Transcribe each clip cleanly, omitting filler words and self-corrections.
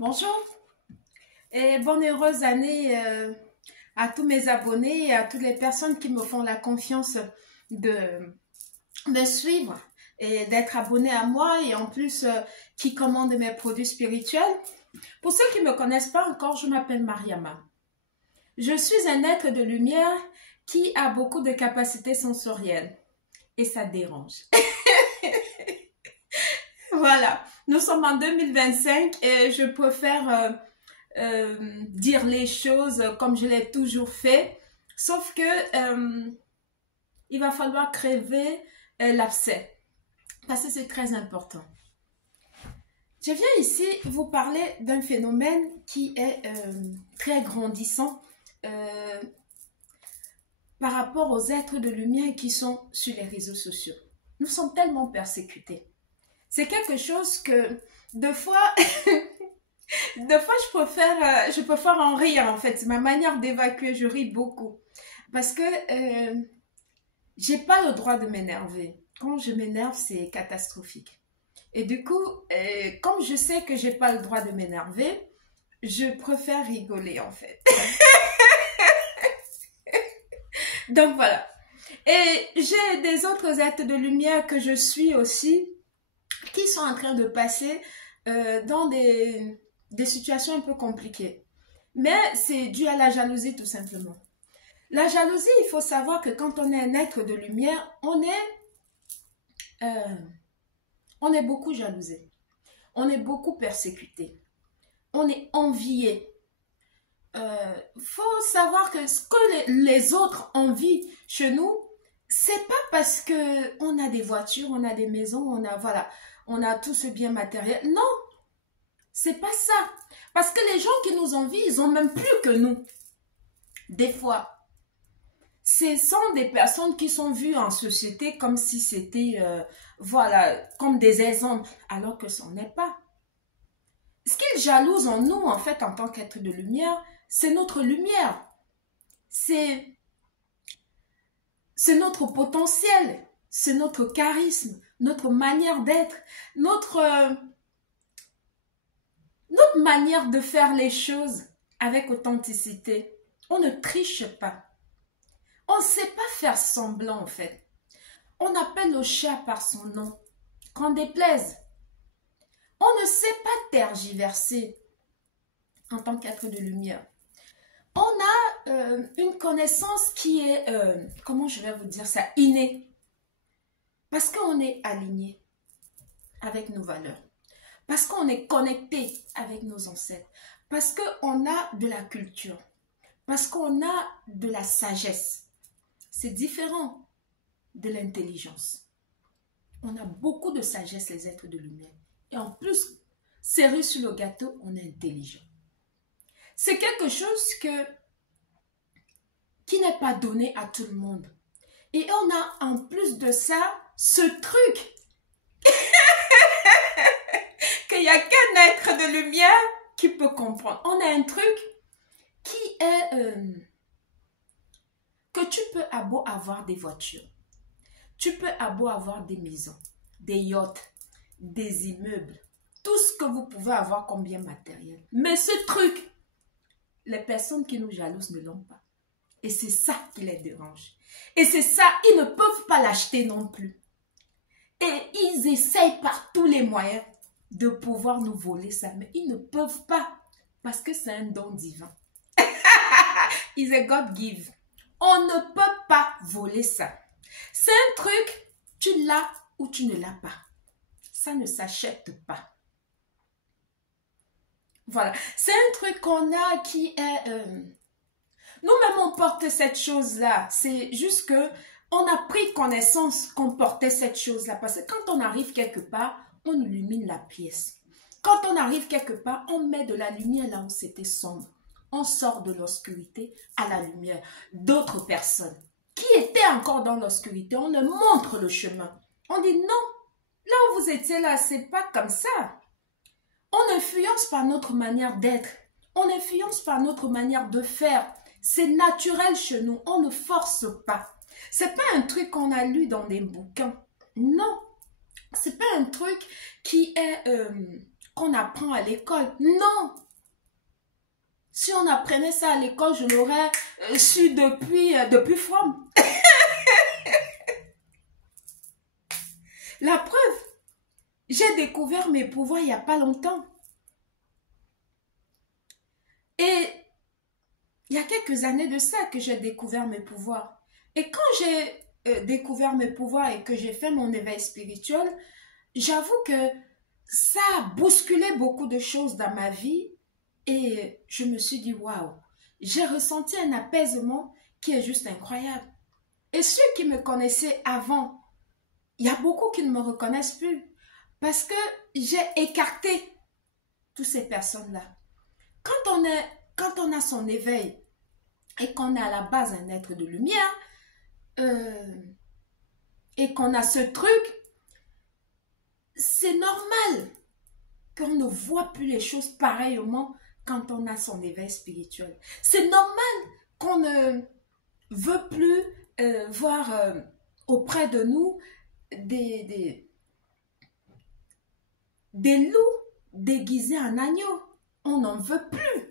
Bonjour et bonne heureuse année à tous mes abonnés et à toutes les personnes qui me font la confiance de me suivre et d'être abonnés à moi et en plus qui commandent mes produits spirituels. Pour ceux qui ne me connaissent pas encore, je m'appelle Mariama. Je suis un être de lumière qui a beaucoup de capacités sensorielles et ça dérange. Voilà, nous sommes en 2025 et je préfère dire les choses comme je l'ai toujours fait, sauf que il va falloir crever l'abcès, parce que c'est très important. Je viens ici vous parler d'un phénomène qui est très grandissant par rapport aux êtres de lumière qui sont sur les réseaux sociaux. Nous sommes tellement persécutés. C'est quelque chose que, deux fois, je préfère en rire en fait. C'est ma manière d'évacuer, je ris beaucoup. Parce que j'ai pas le droit de m'énerver. Quand je m'énerve, c'est catastrophique. Et du coup, comme je sais que j'ai pas le droit de m'énerver, je préfère rigoler en fait. Donc voilà. Et j'ai des autres êtres de lumière que je suis aussi, qui sont en train de passer dans des situations un peu compliquées. Mais c'est dû à la jalousie tout simplement. La jalousie, il faut savoir que quand on est un être de lumière, on est beaucoup jalousé. On est beaucoup persécuté. On est envié. Faut savoir que ce que les autres envient chez nous, c'est pas parce que on a des voitures, on a des maisons, on a tout ce bien matériel. Non, c'est pas ça. Parce que les gens qui nous envient, ils ont même plus que nous. Des fois, ce sont des personnes qui sont vues en société comme si c'était, comme des exemples, alors que ce n'est pas. Ce qu'ils jalousent en nous, en fait, en tant qu'être de lumière, c'est notre lumière. C'est notre potentiel, c'est notre charisme, notre manière d'être, notre manière de faire les choses avec authenticité. On ne triche pas. On ne sait pas faire semblant en fait. On appelle le chat par son nom, qu'on déplaise. On ne sait pas tergiverser en tant qu'être de lumière. On a une connaissance qui est, comment je vais vous dire ça, innée. Parce qu'on est aligné avec nos valeurs. Parce qu'on est connecté avec nos ancêtres. Parce qu'on a de la culture. Parce qu'on a de la sagesse. C'est différent de l'intelligence. On a beaucoup de sagesse, les êtres de lumière. Et en plus, serré sur le gâteau, on est intelligent. C'est quelque chose qui n'est pas donné à tout le monde. Et on a en plus de ça, ce truc qu'il n'y a qu'un être de lumière qui peut comprendre. On a un truc qui est que tu peux avoir des voitures. Tu peux avoir des maisons, des yachts, des immeubles. Tout ce que vous pouvez avoir comme bien matériel. Mais ce truc, les personnes qui nous jalousent ne l'ont pas. Et c'est ça qui les dérange. Et c'est ça, ils ne peuvent pas l'acheter non plus. Et ils essayent par tous les moyens de pouvoir nous voler ça. Mais ils ne peuvent pas. Parce que c'est un don divin. It's a God give. On ne peut pas voler ça. C'est un truc, tu l'as ou tu ne l'as pas. Ça ne s'achète pas. Voilà. C'est un truc qu'on a qui est... Nous-mêmes, on porte cette chose-là. C'est juste que on a pris connaissance qu'on portait cette chose-là. Parce que quand on arrive quelque part, on illumine la pièce. Quand on arrive quelque part, on met de la lumière là où c'était sombre. On sort de l'obscurité à la lumière d'autres personnes qui étaient encore dans l'obscurité. On leur montre le chemin. On dit non, là où vous étiez là, c'est pas comme ça. On influence par notre manière d'être. On influence par notre manière de faire. C'est naturel chez nous. On ne force pas. C'est pas un truc qu'on a lu dans des bouquins. Non. C'est pas un truc qui est qu'on apprend à l'école. Non! Si on apprenait ça à l'école, je l'aurais su depuis From. La preuve, j'ai découvert mes pouvoirs il n'y a pas longtemps. Et il y a quelques années de ça que j'ai découvert mes pouvoirs. Et quand j'ai découvert mes pouvoirs et que j'ai fait mon éveil spirituel, j'avoue que ça a bousculé beaucoup de choses dans ma vie et je me suis dit, waouh, j'ai ressenti un apaisement qui est juste incroyable. Et ceux qui me connaissaient avant, il y a beaucoup qui ne me reconnaissent plus parce que j'ai écarté toutes ces personnes-là. Quand on a son éveil et qu'on est à la base un être de lumière et qu'on a ce truc, c'est normal qu'on ne voit plus les choses pareillement quand on a son éveil spirituel. C'est normal qu'on ne veut plus voir auprès de nous des loups déguisés en agneaux. On n'en veut plus.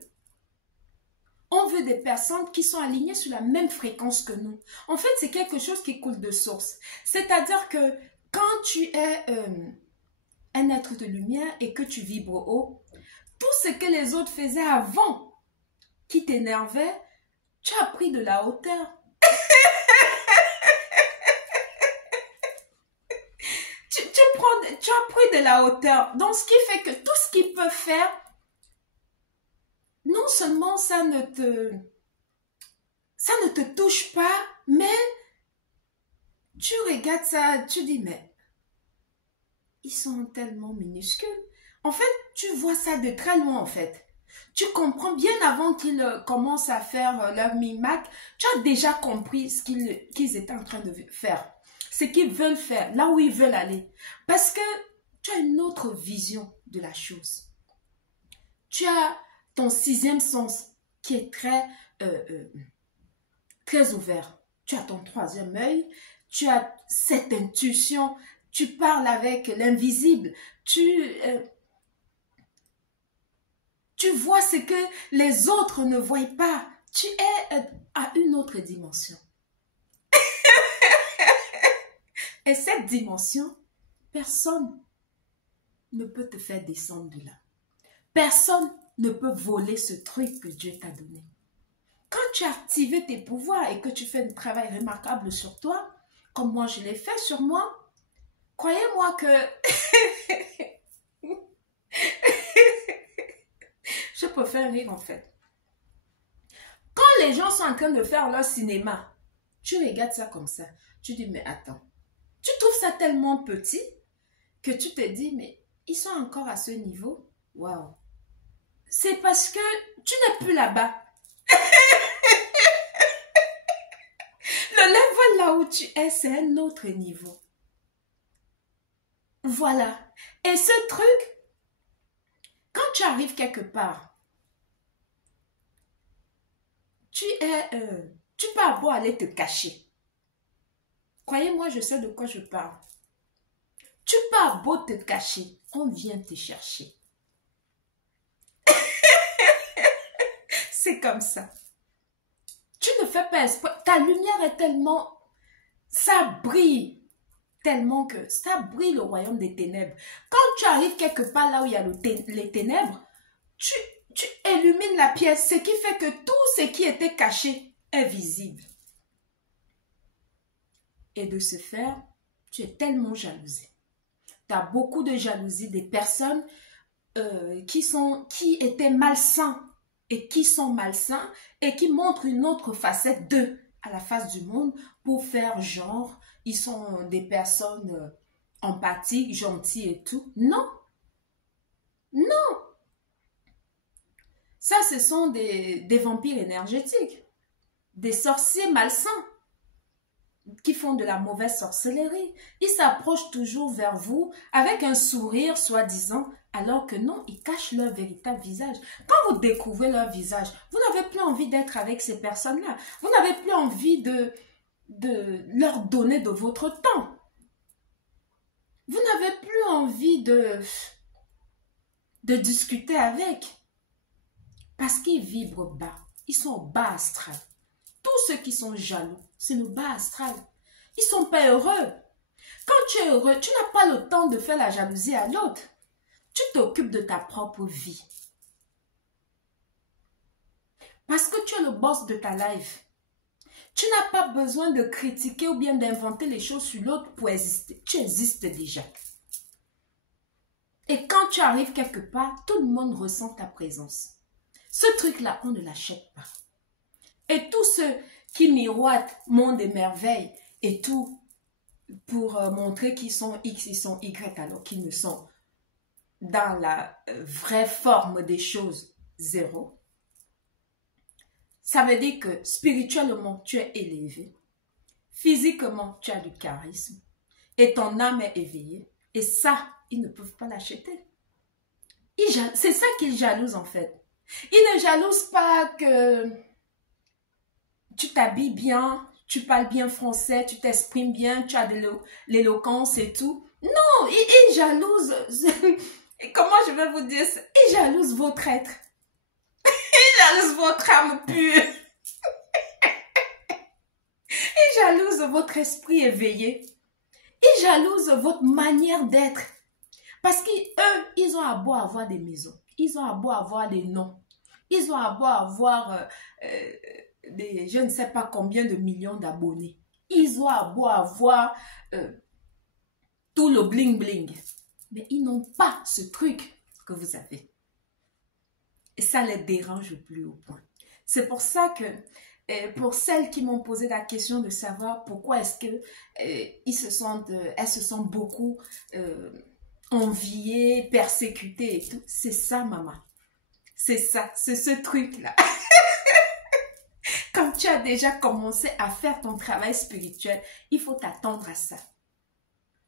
On veut des personnes qui sont alignées sur la même fréquence que nous. En fait, c'est quelque chose qui coule de source. C'est-à-dire que quand tu es un être de lumière et que tu vibres haut, tout ce que les autres faisaient avant qui t'énervait, tu as pris de la hauteur. Tu as pris de la hauteur. Donc, ce qui fait que tout ce qu'ils peuvent faire, non seulement ça ne te touche pas, mais tu regardes ça, tu dis, mais ils sont tellement minuscules. En fait, tu vois ça de très loin, en fait. Tu comprends bien avant qu'ils commencent à faire leur mimake, tu as déjà compris ce qu'ils étaient en train de faire. Ce qu'ils veulent faire, là où ils veulent aller. Parce que tu as une autre vision de la chose. Tu as ton sixième sens qui est très ouvert. Tu as ton troisième œil, tu as cette intuition, tu parles avec l'invisible, tu vois ce que les autres ne voient pas. Tu es à une autre dimension. Et cette dimension, personne ne peut te faire descendre de là. Personne ne peut voler ce truc que Dieu t'a donné. Quand tu as activé tes pouvoirs et que tu fais un travail remarquable sur toi, comme moi je l'ai fait sur moi, croyez-moi que je préfère rire en fait. Quand les gens sont en train de faire leur cinéma, tu regardes ça comme ça. Tu dis, mais attends, tu trouves ça tellement petit que tu te dis, mais ils sont encore à ce niveau? Waouh! C'est parce que tu n'es plus là-bas. Le level là où tu es, c'est un autre niveau. Voilà. Et ce truc, quand tu arrives quelque part, tu peux avoir aller te cacher. Croyez-moi, je sais de quoi je parle. Tu peux beau te cacher, on vient te chercher. C'est comme ça. Tu ne fais pas espoir. Ta lumière est tellement... Ça brille. Tellement que ça brille le royaume des ténèbres. Quand tu arrives quelque part là où il y a les ténèbres, tu illumines la pièce. Ce qui fait que tout ce qui était caché est visible. Et de ce fait, tu es tellement jalousé. Tu as beaucoup de jalousie des personnes qui étaient malsains et qui sont malsains et qui montrent une autre facette d'eux à la face du monde pour faire genre, ils sont des personnes empathiques, gentilles et tout. Non, non. Ça, ce sont des vampires énergétiques, des sorciers malsains qui font de la mauvaise sorcellerie. Ils s'approchent toujours vers vous avec un sourire soi-disant, alors que non, ils cachent leur véritable visage. Quand vous découvrez leur visage, vous n'avez plus envie d'être avec ces personnes-là. Vous n'avez plus envie de leur donner de votre temps. Vous n'avez plus envie de de discuter avec. Parce qu'ils vibrent bas. Ils sont au bas astral. Tous ceux qui sont jaloux, c'est le bas astral. Ils sont pas heureux. Quand tu es heureux, tu n'as pas le temps de faire la jalousie à l'autre. Tu t'occupes de ta propre vie. Parce que tu es le boss de ta life. Tu n'as pas besoin de critiquer ou bien d'inventer les choses sur l'autre pour exister. Tu existes déjà. Et quand tu arrives quelque part, tout le monde ressent ta présence. Ce truc-là, on ne l'achète pas. Et tous ceux qui miroitent monde et merveille et tout pour montrer qu'ils sont X, ils sont Y alors qu'ils ne sont dans la vraie forme des choses zéro. Ça veut dire que spirituellement, tu es élevé. Physiquement, tu as du charisme. Et ton âme est éveillée. Et ça, ils ne peuvent pas l'acheter. C'est ça qu'ils jalousent en fait. Ils ne jalousent pas que tu t'habilles bien, tu parles bien français, tu t'exprimes bien, tu as de l'éloquence et tout. Non, ils jalousent. Comment je vais vous dire ça? Ils jalousent votre être. Ils jalousent votre âme pure. Ils jalousent votre esprit éveillé. Ils jalousent votre manière d'être. Parce qu'eux, ils ont à beau avoir des maisons. Ils ont à beau avoir des noms. Ils ont à beau avoir je ne sais pas combien de millions d'abonnés. Ils ont à beau avoir tout le bling bling. Mais ils n'ont pas ce truc que vous avez. Et ça les dérange au plus haut point. C'est pour ça que pour celles qui m'ont posé la question de savoir pourquoi est-ce que elles se sentent beaucoup enviées, persécutées et tout, c'est ça, maman. C'est ça, c'est ce truc-là. Quand tu as déjà commencé à faire ton travail spirituel, il faut t'attendre à ça.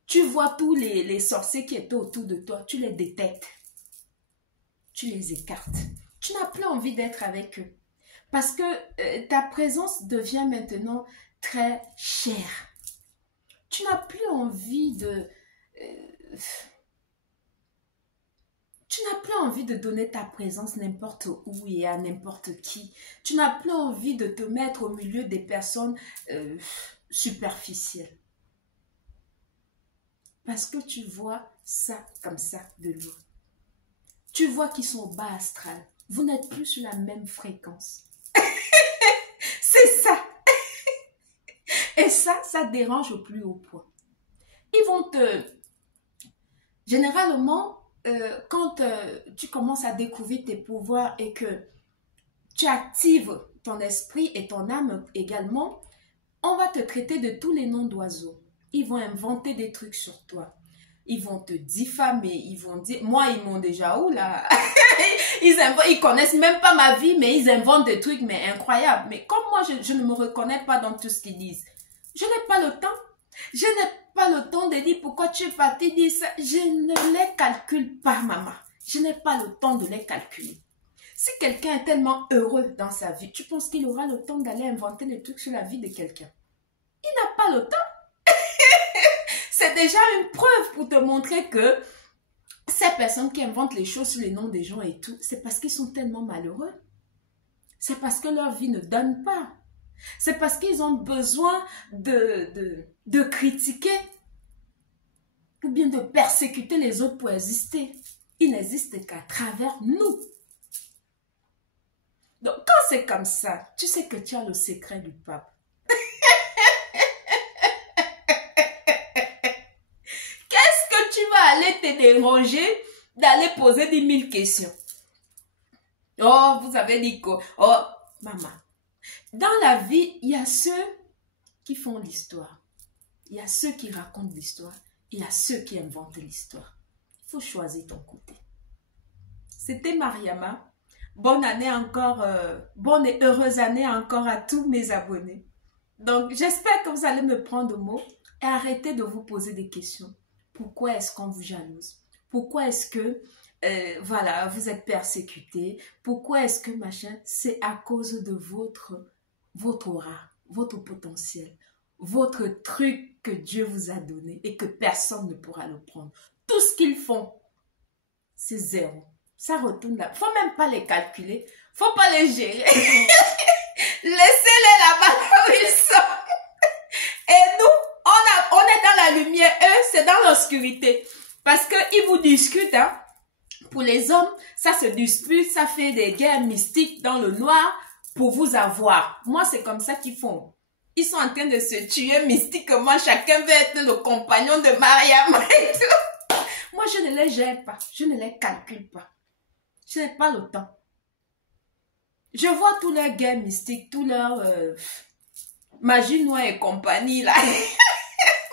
Tu vois tous les sorciers qui étaient autour de toi, tu les détectes. Tu les écartes. Tu n'as plus envie d'être avec eux. Parce que ta présence devient maintenant très chère. Tu n'as plus envie de... tu n'as plus envie de donner ta présence n'importe où et à n'importe qui. Tu n'as plus envie de te mettre au milieu des personnes superficielles. Parce que tu vois ça comme ça de loin. Tu vois qu'ils sont au bas astral. Vous n'êtes plus sur la même fréquence. C'est ça. Et ça dérange au plus haut point. Ils vont te... Généralement, quand tu commences à découvrir tes pouvoirs et que tu actives ton esprit et ton âme également, on va te traiter de tous les noms d'oiseaux. Ils vont inventer des trucs sur toi. Ils vont te diffamer. Ils vont dire... Moi, ils m'ont déjà... Oula ils connaissent même pas ma vie, mais ils inventent des trucs mais incroyables. Mais comme moi, je ne me reconnais pas dans tout ce qu'ils disent. Je n'ai pas le temps. Je n'ai pas le temps de dire pourquoi tu es parti dire ça. Je ne les calcule pas, maman. Je n'ai pas le temps de les calculer. Si quelqu'un est tellement heureux dans sa vie, tu penses qu'il aura le temps d'aller inventer des trucs sur la vie de quelqu'un? Il n'a pas le temps. C'est déjà une preuve pour te montrer que ces personnes qui inventent les choses sur les noms des gens et tout, c'est parce qu'ils sont tellement malheureux. C'est parce que leur vie ne donne pas. C'est parce qu'ils ont besoin de critiquer ou bien de persécuter les autres pour exister. Ils n'existent qu'à travers nous. Donc, quand c'est comme ça, tu sais que tu as le secret du pape. Qu'est-ce que tu vas aller te déranger d'aller poser 10 000 questions? Oh, vous avez dit quoi? Oh, maman. Dans la vie, il y a ceux qui font l'histoire. Il y a ceux qui racontent l'histoire. Il y a ceux qui inventent l'histoire. Il faut choisir ton côté. C'était Mariama. Bonne année encore, bonne et heureuse année encore à tous mes abonnés. Donc, j'espère que vous allez me prendre au mot et arrêter de vous poser des questions. Pourquoi est-ce qu'on vous jalouse? Pourquoi est-ce que, voilà, vous êtes persécuté? Pourquoi est-ce que machin? C'est à cause de votre aura, votre potentiel, votre truc que Dieu vous a donné et que personne ne pourra le prendre. Tout ce qu'ils font, c'est zéro. Ça retourne là. Faut même pas les calculer. Faut pas les gérer. Laissez-les là-bas où ils sont. Et nous, on est dans la lumière. Eux, c'est dans l'obscurité. Parce qu'ils vous discutent, hein. Pour les hommes, ça se dispute, ça fait des guerres mystiques dans le noir pour vous avoir. Moi, c'est comme ça qu'ils font. Ils sont en train de se tuer mystiquement. Chacun veut être le compagnon de Mariam et tout. Moi, je ne les gère pas. Je ne les calcule pas. Je n'ai pas le temps. Je vois tous leurs guerres mystiques, tous leurs magie noire et compagnie là.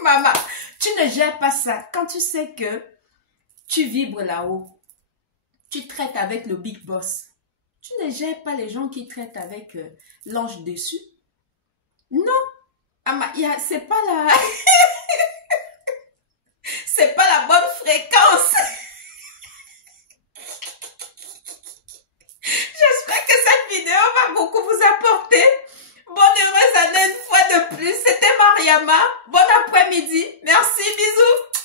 Maman, tu ne gères pas ça. Quand tu sais que tu vibres là-haut, tu traites avec le big boss. Tu ne gères pas les gens qui traitent avec l'ange dessus. Non. C'est pas la... c'est pas la bonne fréquence. J'espère que cette vidéo va beaucoup vous apporter. Bonne heureuse année une fois de plus. C'était Mariama. Bon après-midi. Merci, bisous.